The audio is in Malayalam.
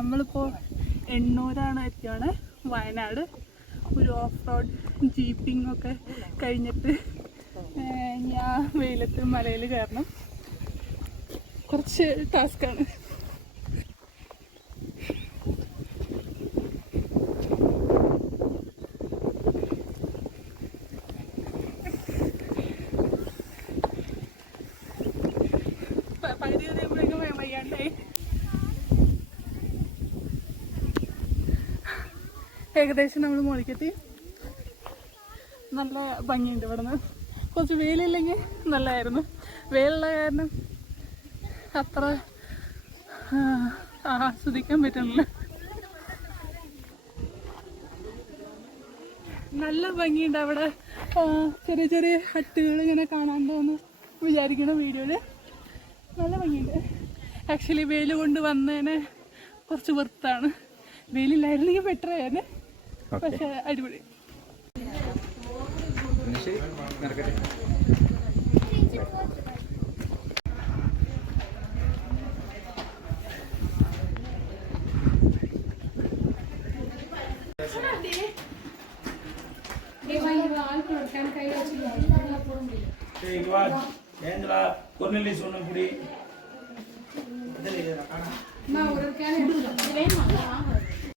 നമ്മളിപ്പോൾ എണ്ണൂരാണ് എത്തിയാണ് വയനാട്. ഒരു ഓഫ് റോഡ് ജീപ്പിംഗ് ഒക്കെ കഴിഞ്ഞിട്ട് ഞാൻ വെയിലത്ത് മലയിൽ കയറണം. കുറച്ച് ടാസ്ക്കാണ്. പകുതി കഴിയുമ്പോഴേക്കും വയ്യാണ്ടായി. ഏകദേശം നമ്മൾ മുകളിലെത്തി. നല്ല ഭംഗിയുണ്ട് ഇവിടുന്ന്. കുറച്ച് വെയിലില്ലെങ്കിൽ നല്ലതായിരുന്നു. വെയിലുള്ള കാരണം അത്ര ആസ്വദിക്കാൻ പറ്റുന്നില്ല. നല്ല ഭംഗിയുണ്ട് അവിടെ. ചെറിയ ചെറിയ ഹട്ടുകൾ ഇങ്ങനെ കാണാൻ തോന്നുന്നു വിചാരിക്കണം വീഡിയോയിൽ. നല്ല ഭംഗിയുണ്ട്. ആക്ച്വലി വെയിൽ കൊണ്ട് വന്നതിന് കുറച്ച് വൃത്താണ്. വെയിലില്ലായിരുന്നെങ്കിൽ ബെറ്റർ ആയിരുന്നു. പക്ഷെ അടിപൊളി.